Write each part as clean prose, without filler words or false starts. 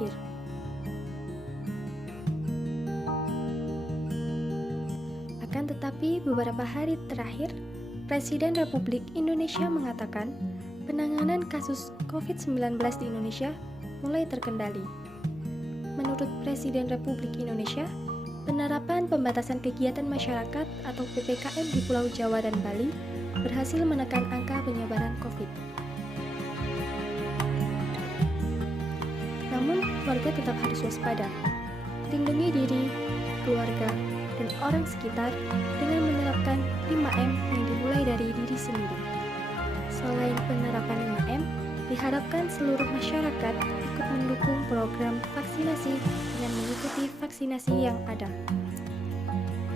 terakhir. Akan tetapi, beberapa hari terakhir, Presiden Republik Indonesia mengatakan penanganan kasus COVID-19 di Indonesia mulai terkendali. Menurut Presiden Republik Indonesia, penerapan pembatasan kegiatan masyarakat atau PPKM di Pulau Jawa dan Bali berhasil menekan angka penyebaran COVID. Namun, warga tetap harus waspada, lindungi diri, keluarga, dan orang sekitar dengan menerapkan 5M yang dimulai dari diri sendiri. Selain penerapan 5M, diharapkan seluruh masyarakat ikut mendukung program vaksinasi dengan mengikuti vaksinasi yang ada.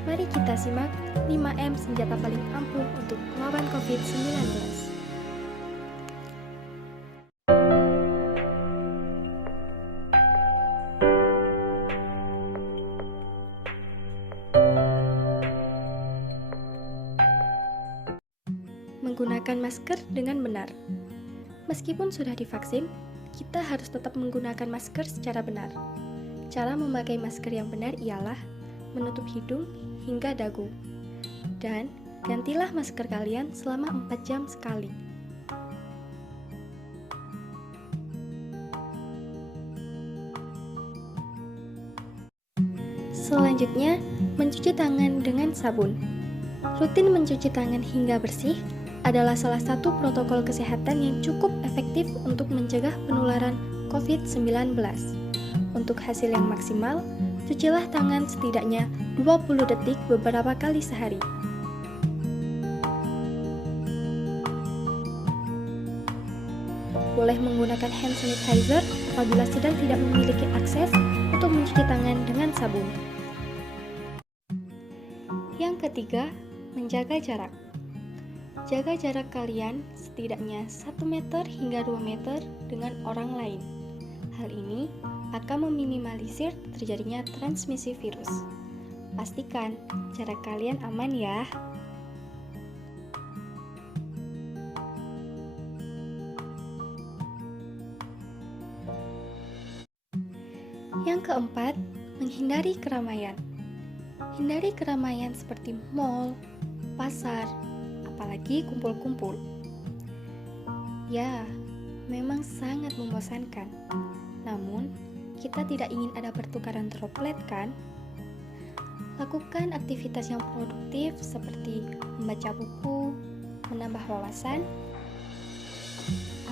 Mari kita simak 5M senjata paling ampuh untuk melawan COVID-19. Menggunakan masker dengan benar. Meskipun sudah divaksin, kita harus tetap menggunakan masker secara benar. Cara memakai masker yang benar ialah menutup hidung hingga dagu. Dan gantilah masker kalian selama 4 jam sekali. Selanjutnya, mencuci tangan dengan sabun. Rutin mencuci tangan hingga bersih adalah salah satu protokol kesehatan yang cukup efektif untuk mencegah penularan COVID-19. Untuk hasil yang maksimal, cucilah tangan setidaknya 20 detik beberapa kali sehari. Boleh menggunakan hand sanitizer apabila sedang tidak memiliki akses untuk mencuci tangan dengan sabun. Yang ketiga, menjaga jarak. Jaga jarak kalian setidaknya 1 meter hingga 2 meter dengan orang lain. Hal ini akan meminimalisir terjadinya transmisi virus. Pastikan jarak kalian aman ya. Yang keempat, menghindari keramaian. Hindari keramaian seperti mal, pasar, apalagi kumpul-kumpul. Ya, memang sangat membosankan. Namun, kita tidak ingin ada pertukaran droplet kan? Lakukan aktivitas yang produktif seperti membaca buku, menambah wawasan,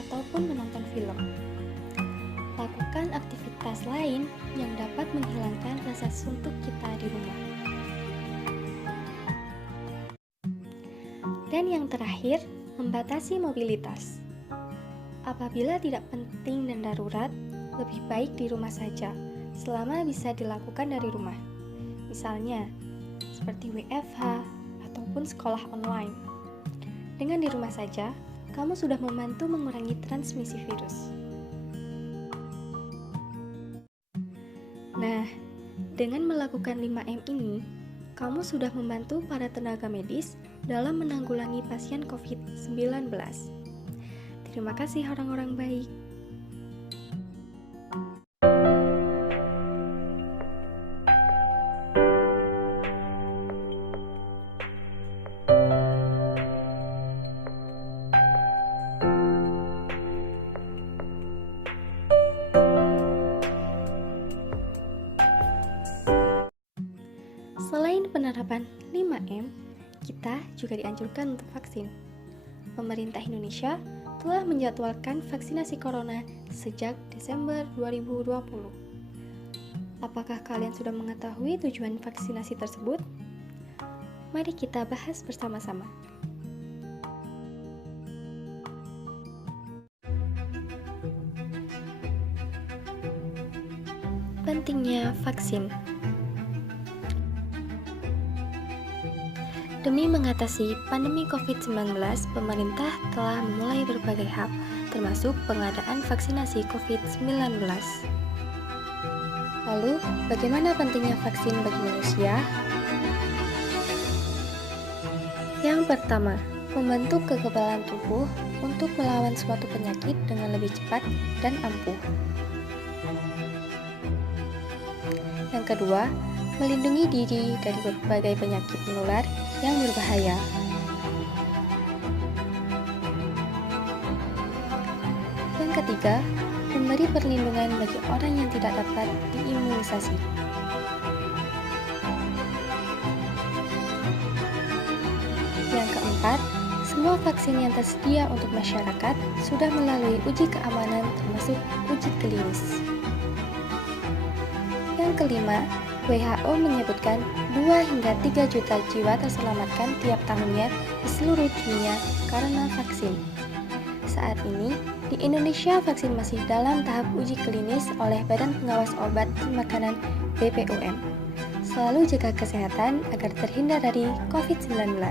ataupun menonton film. Lakukan aktivitas lain yang dapat menghilangkan rasa suntuk kita di rumah. Dan yang terakhir, membatasi mobilitas. Apabila tidak penting dan darurat, lebih baik di rumah saja, selama bisa dilakukan dari rumah. Misalnya, seperti WFH ataupun sekolah online. Dengan di rumah saja, kamu sudah membantu mengurangi transmisi virus. Nah, dengan melakukan 5M ini, kamu sudah membantu para tenaga medis dalam menanggulangi pasien COVID-19. Terima kasih orang-orang baik. Selain penerapan 5M, kita juga dianjurkan untuk vaksin. Pemerintah Indonesia telah menjadwalkan vaksinasi corona sejak Desember 2020. Apakah kalian sudah mengetahui tujuan vaksinasi tersebut? Mari kita bahas bersama-sama. Pentingnya vaksin. Demi mengatasi pandemi COVID-19, pemerintah telah memulai berbagai hal, termasuk pengadaan vaksinasi COVID-19. Lalu, bagaimana pentingnya vaksin bagi manusia? Yang pertama, membentuk kekebalan tubuh untuk melawan suatu penyakit dengan lebih cepat dan ampuh. Yang kedua, melindungi diri dari berbagai penyakit menular yang berbahaya. Yang ketiga, memberi perlindungan bagi orang yang tidak dapat diimunisasi. Yang keempat, semua vaksin yang tersedia untuk masyarakat sudah melalui uji keamanan termasuk uji klinis. Yang kelima, WHO menyebutkan 2 hingga 3 juta jiwa terselamatkan tiap tahunnya di seluruh dunia karena vaksin. Saat ini, di Indonesia vaksin masih dalam tahap uji klinis oleh Badan Pengawas Obat dan Makanan (BPOM). Selalu jaga kesehatan agar terhindar dari COVID-19.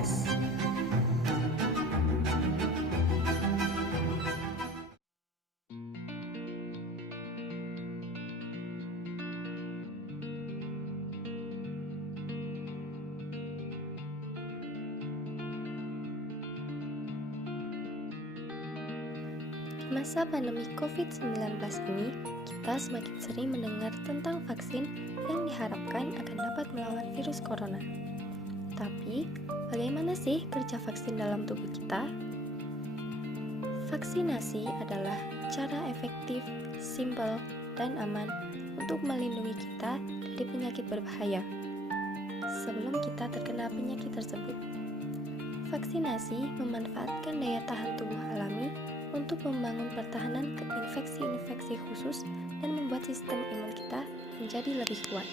Di masa pandemi COVID-19 ini, kita semakin sering mendengar tentang vaksin yang diharapkan akan dapat melawan virus corona. Tapi, bagaimana sih kerja vaksin dalam tubuh kita? Vaksinasi adalah cara efektif, simpel, dan aman untuk melindungi kita dari penyakit berbahaya sebelum kita terkena penyakit tersebut. Vaksinasi memanfaatkan daya tahan tubuh alami untuk membangun pertahanan ke infeksi-infeksi khusus dan membuat sistem imun kita menjadi lebih kuat.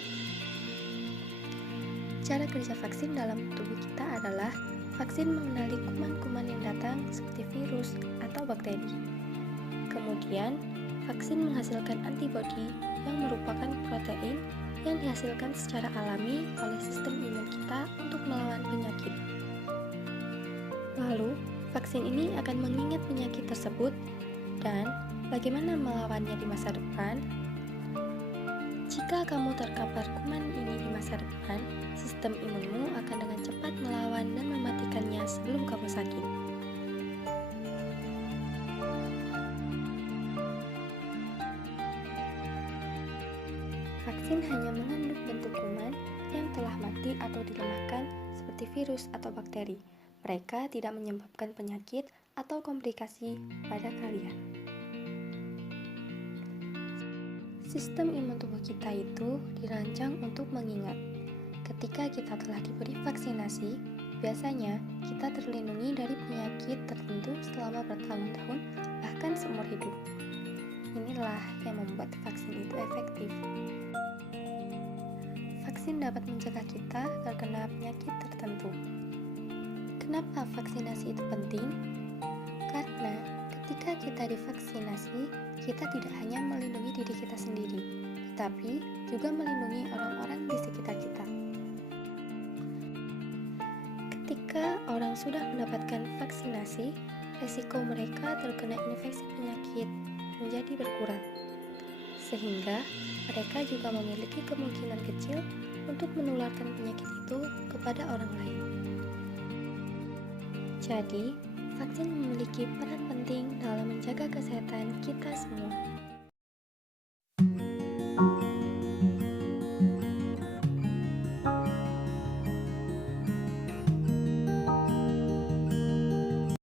Cara kerja vaksin dalam tubuh kita adalah vaksin mengenali kuman-kuman yang datang seperti virus atau bakteri. Kemudian, vaksin menghasilkan antibodi yang merupakan protein yang dihasilkan secara alami oleh sistem imun kita untuk melawan penyakit. Lalu, vaksin ini akan mengingat penyakit tersebut dan bagaimana melawannya di masa depan. Jika kamu terkapar kuman ini di masa depan, sistem imunmu akan dengan cepat melawan dan mematikannya sebelum kamu sakit. Vaksin hanya mengandung bentuk kuman yang telah mati atau dilemahkan seperti virus atau bakteri. Mereka tidak menyebabkan penyakit atau komplikasi pada kalian. Sistem imun tubuh kita itu dirancang untuk mengingat. Ketika kita telah diberi vaksinasi, biasanya kita terlindungi dari penyakit tertentu selama bertahun-tahun, bahkan seumur hidup. Inilah yang membuat vaksin itu efektif. Vaksin dapat mencegah kita terkena penyakit tertentu. Kenapa vaksinasi itu penting? Karena ketika kita divaksinasi, kita tidak hanya melindungi diri kita sendiri, tetapi juga melindungi orang-orang di sekitar kita. Ketika orang sudah mendapatkan vaksinasi, resiko mereka terkena infeksi penyakit menjadi berkurang, sehingga mereka juga memiliki kemungkinan kecil untuk menularkan penyakit itu kepada orang lain. Jadi, vaksin memiliki peran penting dalam menjaga kesehatan kita semua.